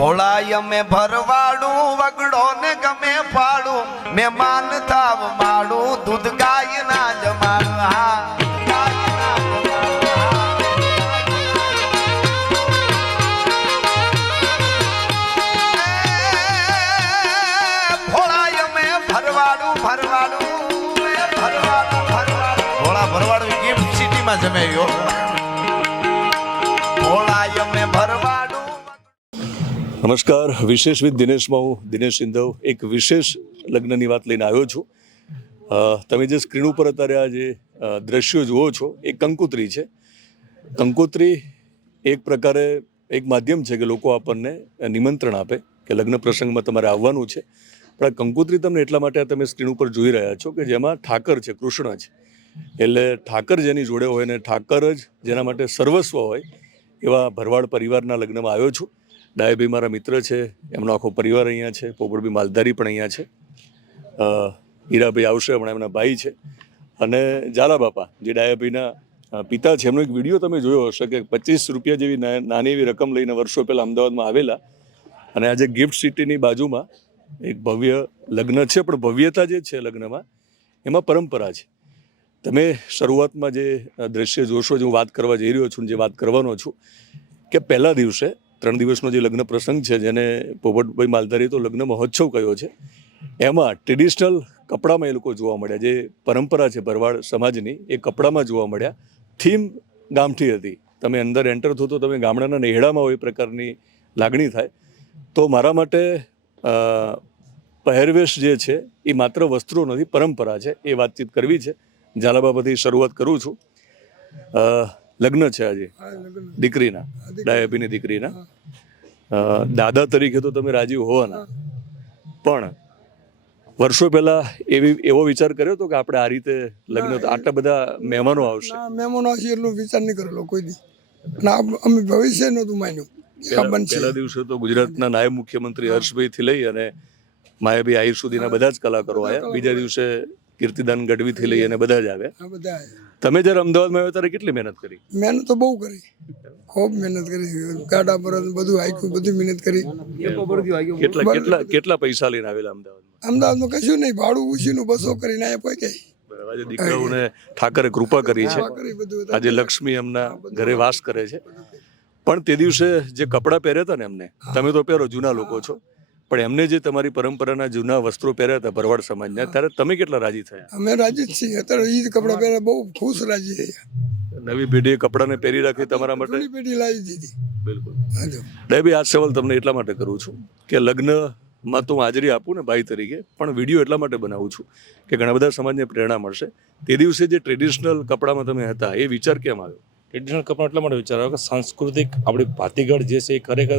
ભોળાય મેં ભરવાડું વગડો ને ગમે ફાડું મહેમાન થાવ માડું દૂધ ગાય ના નમસ્કાર. વિશેષ વિથ દિનેશમાં હું દિનેશ સિંધવ એક વિશેષ લગ્નની વાત લઈને આવ્યો છું. તમે જે સ્ક્રીન ઉપર અત્યારે આ જે દ્રશ્યો જુઓ છો, એ કંકોત્રી છે. કંકોત્રી એક પ્રકારે એક માધ્યમ છે કે લોકો આપણને નિમંત્રણ આપે કે લગ્ન પ્રસંગમાં તમારે આવવાનું છે. પણ આ કંકોત્રી તમને એટલા માટે તમે સ્ક્રીન ઉપર જોઈ રહ્યા છો કે જેમાં ઠાકર છે, કૃષ્ણ છે. એટલે ઠાકર જેની જોડે હોય ને ઠાકર જ જેના માટે સર્વસ્વ હોય એવા ભરવાડ પરિવારના લગ્નમાં આવ્યો છું. ડાયાભાઈ મારા મિત્ર છે, એમનો આખો પરિવાર અહીંયા છે પોપડભાઈ માલધારી પણ અહીંયા છે. હીરાભાઈ આવશે, હમણાં એમના ભાઈ છે. અને ઝાલા બાપા, જે ડાયાભાઈના પિતા છે, એમનો એક વીડિયો તમે જોયો હશે કે પચીસ રૂપિયા જેવી નાની એવી રકમ લઈને વર્ષો પહેલાં અમદાવાદમાં આવેલા. અને આજે ગિફ્ટ સિટીની બાજુમાં એક ભવ્ય લગ્ન છે, પણ ભવ્યતા જે છે લગ્નમાં, એમાં પરંપરા છે. તમે શરૂઆતમાં જે દ્રશ્ય જોશો, જે હું વાત કરવા જઈ રહ્યો છું જે વાત કરવાનો છું, કે પહેલા દિવસે ત્રણ દિવસનો જે લગ્ન પ્રસંગ છે, જેને પોપટભાઈ માલધારી તો લગ્ન મહોત્સવ કયો છે, એમાં ટ્રેડિશનલ કપડામાં એ લોકો જોવા મળ્યા. જે પરંપરા છે, ભરવાડ સમાજની, એ કપડામાં જોવા મળ્યા. થીમ ગામઠી હતી. તમે અંદર એન્ટર થો તો તમે ગામડાના નેહડામાં હોય એ પ્રકારની લાગણી થાય. તો મારા માટે પહેરવેશ જે છે, એ માત્ર વસ્ત્રો નથી, પરંપરા છે, એ વાતચીત કરવી છે. ઝાલાબાબાથી શરૂઆત કરું છું. લગ્ન છે આજે. દીકરીના ડાયાબીની દીકરીના. દાદા તરીકે તો તમે રાજી હોવાના. પણ વર્ષો પહેલા એવી એવો વિચાર કર્યો હતો કે આપણે આ રીતે લગ્ન આટલા બધા મહેમાનો આવશે? મહેમાનો આવશે એટલો વિચાર નહીં કરેલો કોઈ દી. ના અમે ભવિષ્ય નહોતું માન્યું. પહેલા દિવસે તો ગુજરાતના નાયબ મુખ્યમંત્રી હર્ષભાઈથી લઈ અને માયાભાઈ આહિર સુધીના બધા જ કલાકારો આવ્યા બીજા દિવસે કીર્તિદાન ગઢવી થી લઈ અને બધા જ આવ્યા. બધા તમે જ્યારે અમદાવાદમાં આવ્યા ત્યારે કેટલી મહેનત કરી? મહેનત તો બહુ કરી. ખૂબ મહેનત કરી. ગાડા પર બધું હાઈકું બધી મહેનત કરી. કેટલા કેટલા કેટલા પૈસા લઈને આવેલા અમદાવાદમાં? અમદાવાદમાં કશું નહીં. ભાડું ઉછીનું બસો કરીને પહોંચ્યા બરાબર. આજે દીકરાઓને ઠાકરે કૃપા કરી છે. આજે લક્ષ્મી એમના ઘરે વાસ કરે છે. પણ તે દિવસે જે કપડાં પહેર્યા હતા ને એમને તમે તો પહેરો જૂના લોકો છો. પણ એમને જે તમારી પરંપરાના જૂના વસ્ત્રો પહેર્યા હતા ભરવાડ સમાજના ત્યારે તમે કેટલા રાજી થયા? અમે રાજી જ છીએ. અત્યારે એ જ કપડાં પહેર્યા બહુ ખુશ રાજી નવી પેઢીએ કપડાને પહેરી રાખી તમારા માટે? નવી પેઢી લાવી દીધી. બિલકુલ. ડાયબી આ સવાલ તમને એટલા માટે કરું છું કે લગ્નમાં તો હાજરી આપું ને ભાઈ તરીકે પણ વીડિયો એટલા માટે બનાવું છું કે ઘણા બધા સમાજને પ્રેરણા મળશે. તે દિવસે જે ટ્રેડિશનલ કપડામાં તમે હતા એ વિચાર કેમ આવ્યો? ટ્રેડિશનલ કપડાં એટલા માટે વિચાર આવ્યો કે સાંસ્કૃતિક આપણી ભાતીગળ જે છે એ ખરેખર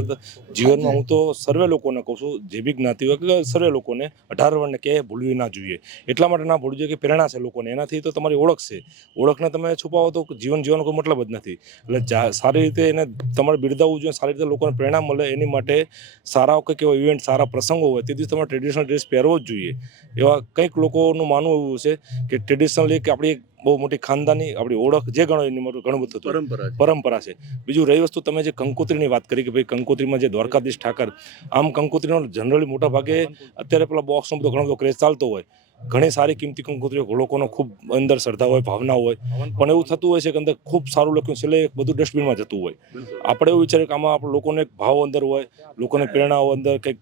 જીવનમાં હું તો સર્વે લોકોને કહું છું, જે બી જ્ઞાતિ હોય કે સર્વે લોકોને અઢાર વર્ણને કે ભૂલવી ના જોઈએ. એટલા માટે ના ભૂલવી જોઈએ કે પ્રેરણા છે લોકોને. એનાથી તો તમારી ઓળખ છે. ઓળખને તમે છુપાવો તો જીવન જીવવાનો કોઈ મતલબ જ નથી. એટલે સારી રીતે એને તમારે બિરદાવવું જોઈએ, સારી રીતે લોકોને પ્રેરણા મળે, એની માટે સારા કે કેવો ઇવેન્ટ સારા પ્રસંગો હોય, તેથી તમારે ટ્રેડિશનલ ડ્રેસ પહેરવો જ જોઈએ. એવા કંઈક લોકોનું માનવું એવું છે કે ટ્રેડિશનલ એક આપણી બહુ મોટી ખાનદાની આપણી ઓળખ જે ગણો એની માટે ઘણું બધું પરંપરા પરંપરા છે. બીજું રહી વસ્તુ તમે જે કંકોત્રીની વાત કરી કે ભાઈ કંકોત્રીમાં જે દ્વારકાધીશ ઠાકર આમ કંકોત્રીનો જનરલી મોટા ભાગે અત્યારે પેલા બોક્સનો બધો ઘણો બધો ક્રેઝ ચાલતો હોય. ઘણી સારી કિંમતી કંકોત્રીઓ લોકોનો ખૂબ અંદર શ્રદ્ધા હોય ભાવના હોય. પણ એવું થતું હોય છે કે અંદર ખૂબ સારું લખ્યું છેલ્લે બધું ડસ્ટબિનમાં જતું હોય. આપણે એવું વિચારીએ કે આમાં આપણે લોકોને એક ભાવ અંદર હોય લોકોને પ્રેરણા હોય અંદર કંઈક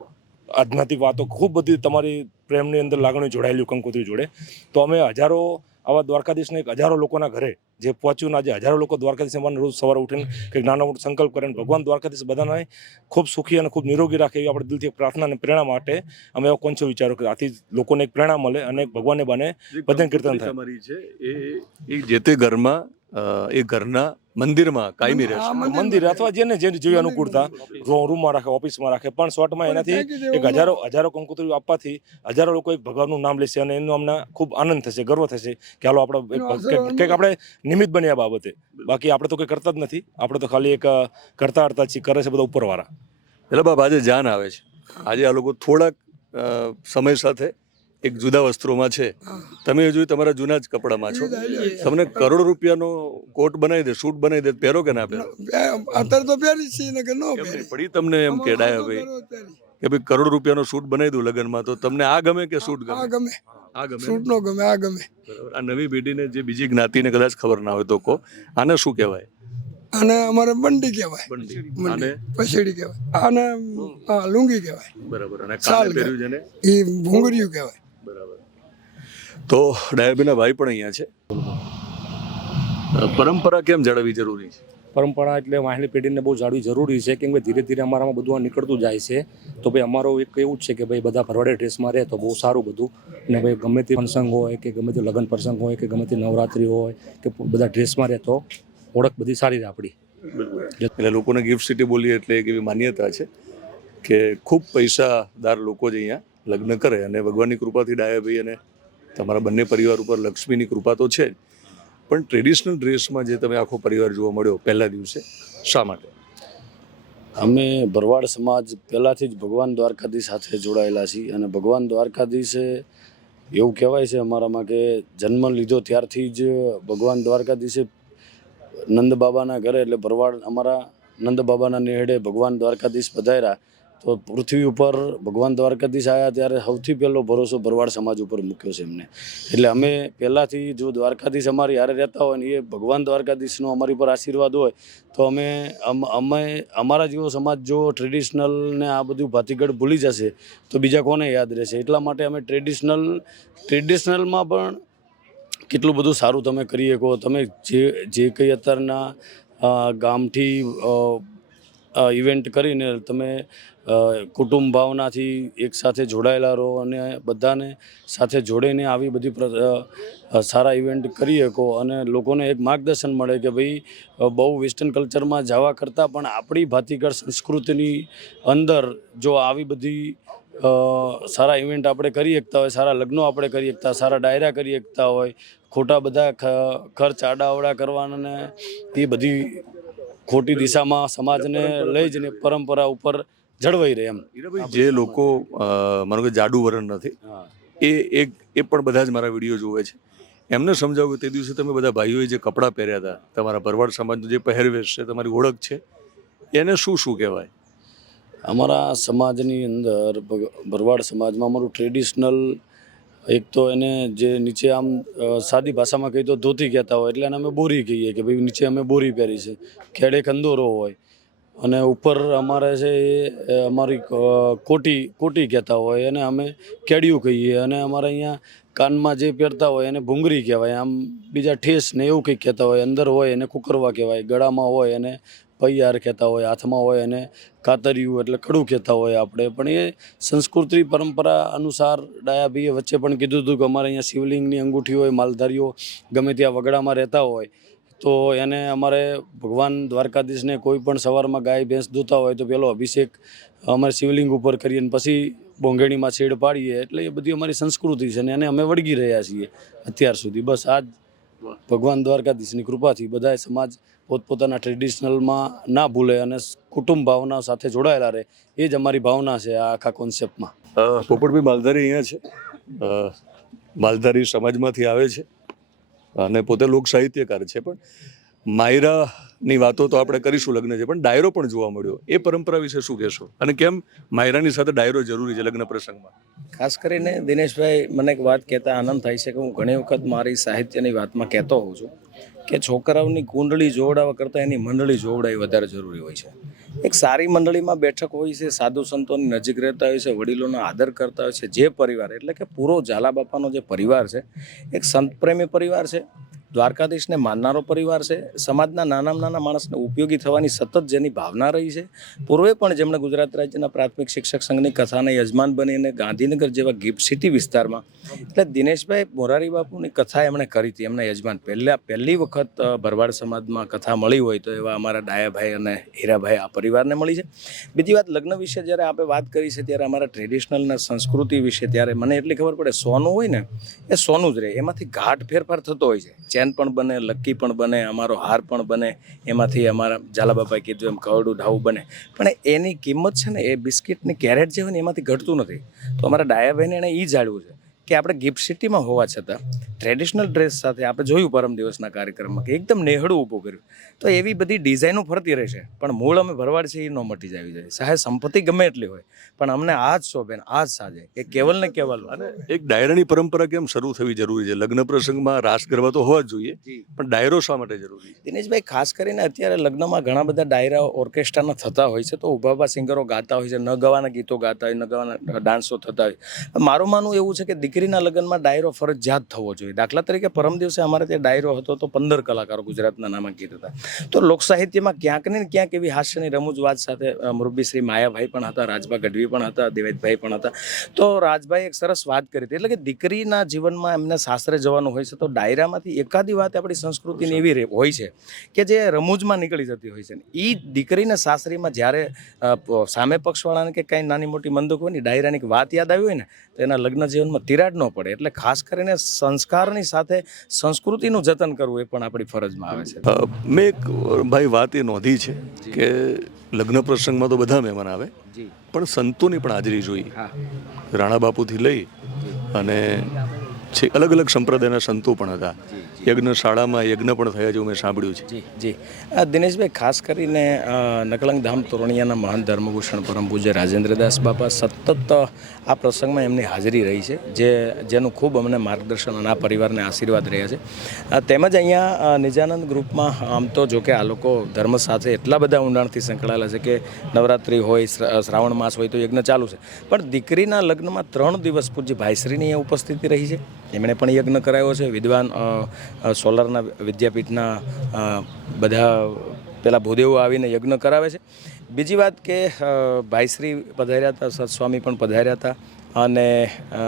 આધ્યાત્મિક વાતો ખૂબ બધી તમારી પ્રેમની અંદર લાગણી જોડાયેલી કંકોત્રી જોડે તો અમે હજારો આવા દ્વારકાધીશને એક હજારો લોકોના ઘરે જે પહોંચ્યું આજે હજારો લોકો દ્વારકાધીશ મને રોજ સવારે ઉઠીને કંઈક નાનો મોટો સંકલ્પ કરે ભગવાન દ્વારકાધીશ બધાને ખૂબ સુખી અને ખૂબ નિરોગી રાખે એવી આપણે દિલથી પ્રાર્થના અને પ્રેરણા માટે અમે એવો કોન્સો વિચારો કે આથી લોકોને એક પ્રેરણા મળે અને ભગવાનને બને ભજન કીર્તન થાય. છે એ જે તે ઘરમાં એ ઘરના મંદિરમાં કાયમી રહેશે. મંદિર અથવા જેને જેને જેવી અનુકૂળતા રૂમમાં રાખે ઓફિસમાં રાખે. પણ શોર્ટમાં એનાથી એક હજારો હજારો કંકોત્રી આપવાથી હજારો લોકો એક ભગવાનનું નામ લેશે અને એનો અમને ખૂબ આનંદ થશે ગર્વ થશે કે હાલો આપણે કંઈક- આપણે નિમિત્ત બન્યા આ બાબતે. બાકી આપણે તો કંઈ કરતા જ નથી. આપણે તો ખાલી એક કરતા હરતા છીએ કરે છે બધા ઉપરવાળા. એટલે બાબા આજે જાન આવે છે. આજે આ લોકો થોડાક અ, સમય સાથે એક જુદા વસ્ત્રોમાં છે. તમે હજુ તમારા જૂના જ કપડામાં છો. તમને કરોડ રૂપિયાનો કોટ બનાવી દે શૂટ બનાવી દે પહેરો કે ના પહેરો? અત્યારે તો પહેરી છે ને કે નો પહેરી પડી તમને એમ કેડાય હવે. કે ભાઈ કરોડ રૂપિયાનો શૂટ બનાવી દઉં લગ્નમાં તો તમને આ ગમે કે શૂટ આ ગમે. ગમે આ ગમે સૂટ નો ગમે આ ગમે. આ નવી પેઢીને જે બીજી જ્ઞાતિને કદાચ ખબર ના હોય તો કહો. આને શું કહેવાય? અને અમારે બંડી કહેવાય. પછેડી કહેવાય. અને લુંગી કહેવાય. બરાબર. અને ચાલ પહેર્યું છે ને એ ભૂંગળિયું કહેવાય. તો ડાયાબીના ભાઈ પણ અહીંયા છે. પરંપરા કેમ જાળવવી જરૂરી છે? પરંપરા એટલે વાહલી પેઢીને બહુ જાળવી જરૂરી છે કેમ કે ધીરે ધીરે અમારામાં બધું આ નીકળતું જાય છે. તો ભાઈ અમારો એક એવું જ છે કે ભાઈ બધા ભરવાડે ડ્રેસમાં રહે તો બહુ સારું બધું. અને ભાઈ ગમે તે પ્રસંગ હોય કે ગમે તે લગ્ન પ્રસંગ હોય કે ગમે તે નવરાત્રિ હોય કે બધા ડ્રેસમાં રહે તો ઓળખ બધી સારી રહે આપણી. એટલે લોકોને ગિફ્ટ સિટી બોલીએ એટલે એક એવી માન્યતા છે કે ખૂબ પૈસાદાર લોકો જ અહીંયા લગ્ન કરે અને ભગવાનની કૃપાથી ડાયાભાઈ અને તમારા બંને પરિવાર ઉપર લક્ષ્મીની કૃપા તો છે પણ ટ્રેડિશનલ ડ્રેસમાં જે તમે આખો પરિવાર જોવા મળ્યો પહેલા દિવસે, શા માટે? અમે ભરવાડ સમાજ પહેલાંથી જ ભગવાન દ્વારકાધીશ સાથે જોડાયેલા છીએ અને ભગવાન દ્વારકાધીશે એવું કહેવાય છે અમારામાં કે જન્મ લીધો ત્યારથી જ ભગવાન દ્વારકાધીશે નંદ બાબાના ઘરે, એટલે ભરવાડ અમારા નંદ બાબાના નેહડે ભગવાન દ્વારકાધીશ પધાર્યા. તો પૃથ્વી ઉપર ભગવાન દ્વારકાધીશ આવ્યા ત્યારે સૌથી પહેલો ભરોસો ભરવાડ સમાજ ઉપર મૂક્યો છે એમને. એટલે અમે પહેલાંથી જો દ્વારકાધીશ અમારી હારે રહેતા હોય ને એ ભગવાન દ્વારકાધીશનો અમારી પર આશીર્વાદ હોય, તો અમે અમ- અમે અમારા જેવો સમાજ જો ટ્રેડિશનલ ને આ બધું ભાતીગઢ ભૂલી જશે, તો બીજા કોને યાદ રહેશે? એટલા માટે અમે ટ્રેડિશનલ ટ્રેડિશનલમાં પણ કેટલું બધું સારું તમે કરી શકો. તમે જે જે કંઈ અત્યારના ગામથી ઇવેન્ટ કરીને તમે કુટુંબ ભાવનાથી એકસાથે જોડાયેલા રહો અને બધાને સાથે જોડીને આવી બધી સારા ઇવેન્ટ કરી શકો અને લોકોને એક માર્ગદર્શન મળે કે ભાઈ બહુ વેસ્ટર્ન કલ્ચરમાં જવા કરતાં પણ આપણી ભાતીગળ સંસ્કૃતિની અંદર જો આવી બધી સારા ઇવેન્ટ આપણે કરી શકતા હોય, સારા લગ્નો આપણે કરી શકતા સારા ડાયરા કરી શકતા હોય, ખોટા બધા ખર્ચ આડાવડા કરવાના એ બધી ખોટી દિશામાં સમાજને લઈ જઈને પરંપરા ઉપર જળવાઈ રહે એમ. જે લોકો મારો કે જાડુ વરણ નથી એ એક એ પણ બધા જ મારા વીડિયો જોવે છે. એમને સમજાવું કે તે દિવસે તમે બધા ભાઈઓએ જે કપડાં પહેર્યા હતા તમારા ભરવાડ સમાજનો જે પહેરવેશ છે તમારી ઓળખ છે એને શું શું કહેવાય? અમારા સમાજની અંદર ભરવાડ સમાજમાં અમારું ટ્રેડિશનલ એક તો એને જે નીચે આમ સાદી ભાષામાં કહીએ તો ધોતી કહેતા હોય એટલે એને અમે બોરી કહીએ કે ભાઈ નીચે અમે બોરી પહેરી છે. ખેડે કંદોરો હોય અને ઉપર અમારે છે એ અમારી કોટી કોટી કહેતા હોય, એને અમે કેડિયું કહીએ. અને અમારે અહીંયા કાનમાં જે પહેરતા હોય એને ભૂંગરી કહેવાય. આમ બીજા ઠેસ ને એવું કંઈક કહેતા હોય, અંદર હોય એને કુકરવા કહેવાય, ગળામાં હોય એને પૈયાર કહેતા હોય, હાથમાં હોય એને કાતરિયું એટલે કડું કહેતા હોય આપણે. પણ એ સંસ્કૃતિ પરંપરા અનુસાર ડાયાભીએ વચ્ચે પણ કીધું હતું કે અમારે અહીંયા શિવલિંગની અંગૂઠી હોય, માલધારીઓ ગમે ત્યાં વગડામાં રહેતા હોય તો એને અમારે ભગવાન દ્વારકાધીશને કોઈ પણ સવારમાં ગાય, ભેંસ દોતા હોય તો પેલો અભિષેક અમારે શિવલિંગ ઉપર કરીએ અને પછી બોંગેણીમાં છેડ પાડીએ. એટલે એ બધી અમારી સંસ્કૃતિ છે અને એને અમે વળગી રહ્યા છીએ અત્યાર સુધી. બસ આ જ ભગવાન દ્વારકાધીશની કૃપાથી બધા સમાજ પોતપોતાના ટ્રેડિશનલમાં ના ભૂલે અને કુટુંબ ભાવના સાથે જોડાયેલા રહે. એ જ અમારી ભાવના છે આ આખા કોન્સેપ્ટમાં પોપટભાઈ માલધારી અહીંયા છે. માલધારી સમાજમાંથી આવે છે. અને પોતે લોક સાહિત્યકાર છે પણ માયરાની વાતો તો આપણે કરીશું લગ્ન છે, પણ ડાયરો પણ જોવા મળ્યો. એ પરંપરા વિશે શું કહેશો? અને કેમ માયરાની સાથે ડાયરો જરૂરી છે લગ્ન પ્રસંગમાં? ખાસ કરીને દિનેશભાઈ મને એક વાત કહેતા આનંદ થાય છે કે હું ઘણી વખત મારી સાહિત્યની વાતમાં કહેતો હોઉં છું. કે છોકરાઓની કુંડળી જોવડાવવા કરતાં એની મંડળી જોવડાવી વધારે જરૂરી હોય છે. એક સારી મંડળીમાં બેઠક હોય છે, સાધુ સંતોની નજીક રહેતા હોય છે, વડીલોનો આદર કરતા હોય છે, જે પરિવાર, એટલે કે પૂરો ઝાલા બાપાનો જે પરિવાર છે, એક સંતપ્રેમી પરિવાર છે. દ્વારકાધીશને માનનારો પરિવાર છે. સમાજના નાનામાં નાના માણસને ઉપયોગી થવાની સતત જેની ભાવના રહી છે. પૂર્વે પણ જેમણે ગુજરાત રાજ્યના પ્રાથમિક શિક્ષક સંઘની કથાના યજમાન બનીને ગાંધીનગર જેવા ગિફ્ટ સિટી વિસ્તારમાં એટલે દિનેશભાઈ મોરારી બાપુની કથા એમણે કરી હતી. એમના યજમાન પહેલા, પહેલી વખત ભરવાડ સમાજમાં કથા મળી હોય તો એવા અમારા ડાયાભાઈ અને હીરાભાઈ આ પરિવારને મળી છે. બીજી વાત, લગ્ન વિશે જ્યારે આપણે વાત કરી છે ત્યારે અમારા ટ્રેડિશનલના સંસ્કૃતિ વિશે ત્યારે મને એટલી ખબર પડે સોનું હોય ને, એ સોનું જ રહે. એમાંથી ઘાટ ફેરફાર થતો હોય છે. ચેન પણ બને લક્કી પણ બને, અમારો હાર પણ બને, એમાંથી અમારા ઝાલાબાપાએ કીધું એમ કવડું ઢાવું બને. પણ એની કિંમત છે ને, એ બિસ્કિટની કેરેટ જે હોય ને એમાંથી ઘટતું નથી. તો અમારા ડાયાભાઈને એણે એ જાળવું છે. કે આપણે ગિફ્ટ સિટીમાં હોવા છતાં ટ્રેડિશનલ ડ્રેસ સાથે આપણે જોયું પરમ દિવસના કાર્યક્રમમાં કે એકદમ નેહડું ઊભું કર્યું. તો એવી બધી ડિઝાઇનો ફરતી રહેશે પણ મૂળ અમે ભરવાડ છે એ ન મટી જવી જોઈએ સાહેબ સંપત્તિ ગમે એટલી હોય પણ અમને આ જ શોભે આ જ સાજે કે કેવલ ને કેવલ અને એક ડાયરાની પરંપરા કેમ શરૂ થવી જરૂરી છે? લગ્ન પ્રસંગમાં રાસ ગરબા તો હોવા જ જોઈએ પણ ડાયરો શા માટે જરૂરી? દિનેશભાઈ ખાસ કરીને અત્યારે લગ્નમાં ઘણા બધા ડાયરા ઓર્કેસ્ટ્રાના થતા હોય છે તો ઊભા ઊભા સિંગરો ગાતા હોય છે ન ગવાના ગીતો ગાતા હોય ન ગવાના ડાન્સો થતા હોય. મારું માનવું એવું છે કે દીકરીના લગ્નમાં ડાયરો ફરજિયાત થવો જોઈએ. દાખલા તરીકે પરમ દિવસે અમારે ત્યાં ડાયરો હતો તો પંદર કલાકારો ગુજરાતના નામાંકિત હતા. તો લોક સાહિત્યમાં ક્યાંક ને ક્યાંક એવી હાસ્યની રમૂજ વાત સાથે અ, શ્રી માયાભાઈ પણ હતા રાજભા ગઢવી પણ હતા દેવેદભાઈ પણ હતા. તો રાજભાઈ એક સરસ વાત કરી હતી. એટલે કે દીકરીના જીવનમાં એમને સાસરે જવાનું હોય છે તો ડાયરામાંથી એકાદી વાત આપણી સંસ્કૃતિની એવી હોય છે કે જે રમૂજમાં નીકળી જતી હોય છે. એ દીકરીને સાસરીમાં જ્યારે સામે પક્ષવાળાને કે કાંઈ નાની મોટી મંદુક હોય ને ડાયરાની વાત યાદ આવી હોય ને તો એના લગ્ન જીવનમાં તિરાડ ન પડે એટલે ખાસ કરીને સંસ્કારની સાથે સંસ્કૃતિનું જતન કરવું એ પણ આપણી ફરજમાં આવે છે. મેં એક ભાઈ વાત એ નોંધી છે કે લગ્ન પ્રસંગમાં તો બધા મહેમાન આવે પણ સંતોની પણ હાજરી જોઈ રાણા બાપુથી લઈ અને છે. અલગ અલગ સંપ્રદાયના સંતો પણ હતા. યજ્ઞ શાળામાં યજ્ઞ પણ થયા જેવું મેં સાંભળ્યું છે. જી જી. દિનેશભાઈ ખાસ કરીને નકલંગ ધામ તોરણિયાના મહાન ધર્મભૂષણ પરમ પૂજ્ય રાજેન્દ્રદાસ બાપા સતત આ પ્રસંગમાં એમની હાજરી રહી છે જે જેનું ખૂબ અમને માર્ગદર્શન અને આ પરિવારને આશીર્વાદ રહ્યા છે. તેમજ અહીંયા નિજાનંદ ગ્રુપમાં આમ તો જો કે આ લોકો ધર્મ સાથે એટલા બધા ઊંડાણથી સંકળાયેલા છે કે નવરાત્રિ હોય શ્રાવણ માસ હોય તો યજ્ઞ ચાલુ છે. પણ દીકરીના લગ્નમાં ત્રણ દિવસ પૂજ્ય ભાઈશ્રીની અહીંયા ઉપસ્થિતિ રહી છે. એમણે પણ યજ્ઞ કરાયો છે. વિદ્વાન સોલરના વિદ્યાપીઠના બધા પેલા ભૂદેવો આવીને યજ્ઞ કરાવે છે. બીજી વાત કે ભાઈશ્રી પધાર્યા હતા સત્સ્વામી પણ પધાર્યા હતા અને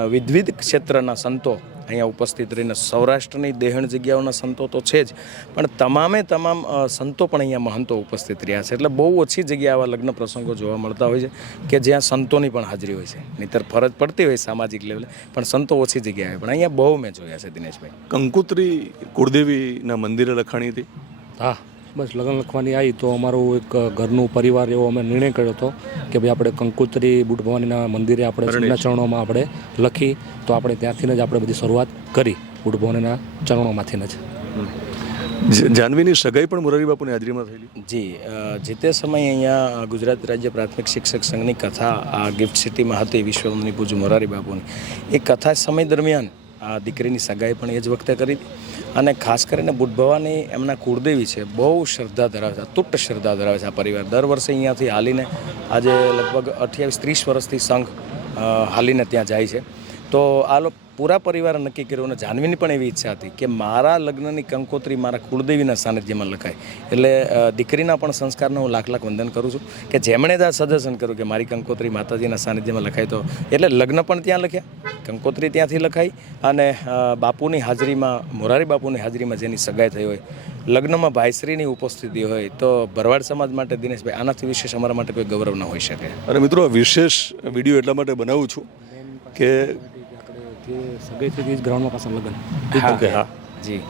વિવિધ ક્ષેત્રના સંતો અહીંયા ઉપસ્થિત રહીને સૌરાષ્ટ્રની દેહણ જગ્યાઓના સંતો તો છે જ પણ તમામે તમામ સંતો પણ અહીંયા મહંતો ઉપસ્થિત રહ્યા છે. એટલે બહુ ઓછી જગ્યાએ આવા લગ્ન પ્રસંગો જોવા મળતા હોય છે કે જ્યાં સંતોની પણ હાજરી હોય છે. નહીંતર ફરજ પડતી હોય સામાજિક લેવલે પણ સંતો ઓછી જગ્યાએ પણ અહીંયા બહુ મેં જોયા છે દિનેશભાઈ. કંકુત્રી કુળદેવીના મંદિરે લખાણી હતી. હા. બસ લગ્ન લખવાની આવી તો અમારું એક ઘરનું પરિવાર એવો અમે નિર્ણય કર્યો હતો કે ભાઈ આપણે કંકોત્રી બુટ ભવાનીના મંદિરે આપણે એમના ચરણોમાં આપણે લખી તો આપણે ત્યાંથી જ આપણે બધી શરૂઆત કરી બુટ ભવાનીના ચરણોમાંથી જ. જ- જાનવીની સગાઈ પણ મોરારી બાપુની હાજરીમાં થયેલી? જી જે તે સમયે અહીંયા ગુજરાત રાજ્ય પ્રાથમિક શિક્ષક સંઘની કથા આ ગિફ્ટ સિટીમાં હતી વિશ્વની પૂજ મોરારી બાપુની. એ કથા સમય દરમિયાન આ દીકરીની સગાઈ પણ એ જ વખતે કરી હતી. અને ખાસ કરીને બુટ ભવાની એમના કુળદેવી છે, બહુ શ્રદ્ધા ધરાવે છે, અતૂટ શ્રદ્ધા ધરાવે છે આ પરિવાર. દર વર્ષે અહીંયાથી હાલીને આજે લગભગ અઠ્યાવીસ, ત્રીસ વર્ષથી સંઘ હાલીને ત્યાં જાય છે. તો આ પૂરા પરિવારે નક્કી કર્યું અને જાનવીની પણ એવી ઈચ્છા હતી કે મારા લગ્નની કંકોત્રી મારા કુળદેવીના સાનિધ્યમાં લખાય. એટલે દીકરીના પણ સંસ્કારને હું લાખ લાખ વંદન કરું છું કે જેમણે જ આ સજેશન કર્યું કે મારી કંકોત્રી માતાજીના સાનિધ્યમાં લખાય તો. એટલે લગ્ન પણ ત્યાં લખ્યા. કંકોત્રી ત્યાંથી લખાઈ અને બાપુની હાજરીમાં, મોરારી બાપુની હાજરીમાં જેની સગાઈ થઈ હોય, લગ્નમાં ભાઈશ્રીની ઉપસ્થિતિ હોય, તો ભરવાડ સમાજ માટે દિનેશભાઈ, આનાથી વિશેષ અમારા માટે કોઈ ગૌરવ ન હોઈ શકે. અને મિત્રો વિશેષ વીડિયો એટલા માટે બનાવું છું કે જે સગાઈ થઈ જ ગ્રાઉન્ડમાં પાછા લગ્ન. ઓકે હા. જી.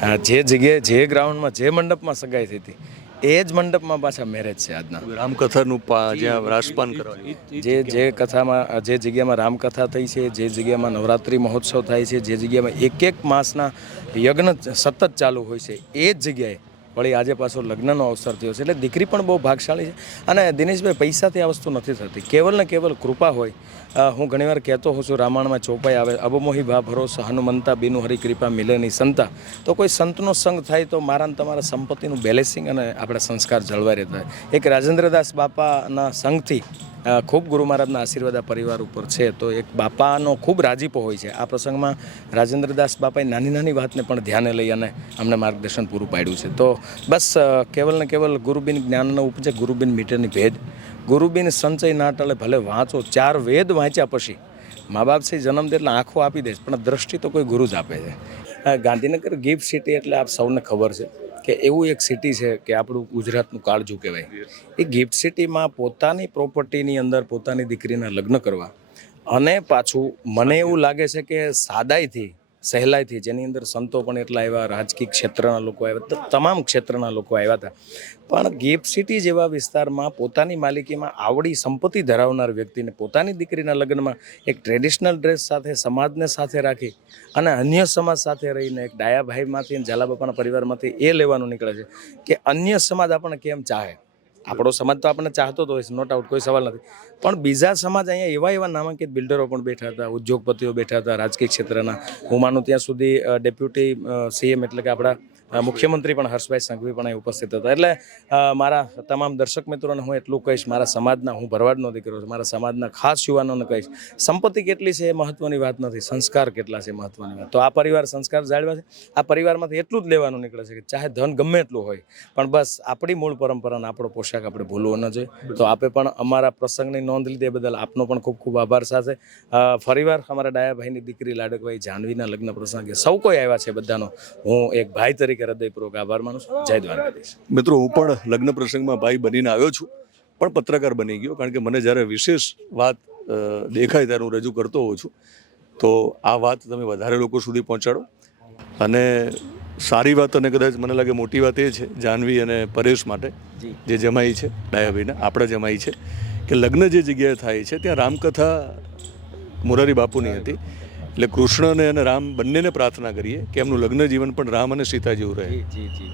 હા, જે જગ્યાએ જે ગ્રાઉન્ડમાં જે મંડપમાં સગાઈ થઈ હતી એ જ મંડપમાં પાછા મેરેજ છે આજના. રામકથાનું પા જ્યાં રાસપાન કરવાની જે જે કથામાં જે જગ્યામાં રામકથા થઈ છે જે જગ્યામાં નવરાત્રિ મહોત્સવ થાય છે જે જગ્યામાં એક એક માસના યજ્ઞ સતત ચાલુ હોય છે એ જ જગ્યાએ વળી આજે પાછો લગ્નનો અવસર થયો છે. એટલે દીકરી પણ બહુ ભાગશાળી છે. અને દિનેશભાઈ, પૈસાથી આ વસ્તુ નથી થતી. કેવલ ને કેવલ કૃપા હોય. હું ઘણીવાર કહેતો હોઉં છું, રામાયણમાં ચોપાઈ આવે, અબમોહી ભા ભરોસ, હનુમંતા બિનુ હરી કૃપા મિલે નહીં સંતા. તો કોઈ સંતનો સંગ થાય તો મારા તમારા સંપત્તિનું બેલેન્સિંગ અને આપણા સંસ્કાર જળવાઈ રહેતા એક રાજેન્દ્રદાસ બાપાના સંઘથી ખૂબ ગુરુ મહારાજના આશીર્વાદ આ પરિવાર ઉપર છે. તો એક બાપાનો ખૂબ રાજીપો હોય છે. આ પ્રસંગમાં રાજેન્દ્રદાસ બાપાએ નાની નાની વાતને પણ ધ્યાને લઈ અને અમને માર્ગદર્શન પૂરું પાડ્યું છે. તો બસ કેવલ ને કેવલ ગુરુબિન જ્ઞાનનો ઉપજે ગુરુબિન મીટરની ભેદ. ગુરુબિન સંચય નાટલે ભલે વાંચો, ચાર વેદ વાંચ્યા પછી મા બાપ છે જન્મ દે એટલે આંખો આપી દે પણ દ્રષ્ટિ તો કોઈ ગુરુ જ આપે છે. ગાંધીનગર ગિફ્ટ સિટી એટલે આપ સૌને ખબર છે. કે એવું એક સિટી છે કે આપણું ગુજરાતનું કાળજું કહેવાય. એ ગિફ્ટ સિટીમાં પોતાની પ્રોપર્ટીની અંદર પોતાની દીકરીના લગ્ન કરવા અને પાછું મને એવું લાગે છે કે સાદાઈથી સહેલાઈથી, જેની અંદર સંતો પણ એટલા આવ્યા, રાજકીય ક્ષેત્રના લોકો આવ્યા તમામ ક્ષેત્રના લોકો આવ્યા હતા. પણ ગિફ્ટ સિટી જેવા વિસ્તારમાં પોતાની માલિકીમાં આવડી સંપત્તિ ધરાવનાર વ્યક્તિને પોતાની દીકરીના લગ્નમાં એક ટ્રેડિશનલ ડ્રેસ સાથે, સમાજને સાથે રાખી અને અન્ય સમાજ સાથે રહીને એક ડાયાભાઈમાંથી અને ઝાલાબાપાના પરિવારમાંથી એ લેવાનું નીકળે છે કે અન્ય સમાજ આપણને કેમ ચાહે? આપણો સમાજ તો આપણને ચાહતો તો હોય છે નો ડાઉટ કોઈ સવાલ નથી. પણ બીજા સમાજ અહીંયા એવા એવા નામાંકિત બિલ્ડરો પણ બેઠા હતા, ઉદ્યોગપતિઓ બેઠા હતા, રાજકીય ક્ષેત્રના. હું માનું ત્યાં સુધી ડેપ્યુટી સીએમ એટલે કે આપણા મુખ્યમંત્રી પણ હર્ષભાઈ સંઘવી પણ અહીં ઉપસ્થિત હતા. એટલે મારા તમામ દર્શક મિત્રોને હું એટલું કહીશ, મારા સમાજના, હું ભરવાડનો દીકરો છું, મારા સમાજના ખાસ યુવાનોને કહીશ, સંપત્તિ કેટલી છે એ મહત્વની વાત નથી, સંસ્કાર કેટલા છે મહત્વની વાત. તો આ પરિવાર સંસ્કાર જાળવ્યા છે, આ પરિવારમાંથી એટલું જ લેવાનું નીકળે છે કે ચાહે ધન ગમે એટલું હોય, પણ બસ આપણી મૂળ પરંપરાનો આપણો પોશાક આપણે ભૂલવો ન જોઈએ. તો આપે પણ અમારા પ્રસંગની નોંધ લીધી બદલ આપનો પણ ખૂબ ખૂબ આભાર સાથે. ફરીવાર અમારા ડાયાભાઈની દીકરી લાડકભાઈ જાનવીના લગ્ન પ્રસંગે સૌ કોઈ આવ્યા છે બધાનો. હું એક ભાઈ તરીકે હૃદયપૂર્વક આભાર માનું છું. જય દ્વારકાધીશ. મિત્રો હું પણ લગ્ન પ્રસંગમાં ભાઈ બનીને આવ્યો છું પણ પત્રકાર બની ગયો કારણ કે મને જ્યારે વિશેષ વાત દેખાય ત્યારે હું રજૂ કરતો હોઉં છું. તો આ વાત તમે વધારે લોકો સુધી પહોંચાડો. અને સારી વાત અને કદાચ મને લાગે મોટી વાત એ છે જાનવી અને પરેશ માટે જે જમાઈ છે ડાયાભાઈના આપણા જમાઈ છે કે લગ્ન જે જગ્યાએ થાય છે ત્યાં રામકથા મોરારી બાપુની હતી. એટલે કૃષ્ણને અને રામ બંનેને પ્રાર્થના કરીએ કે એમનું લગ્ન જીવન પણ રામ અને સીતા જેવું રહે. જી જી.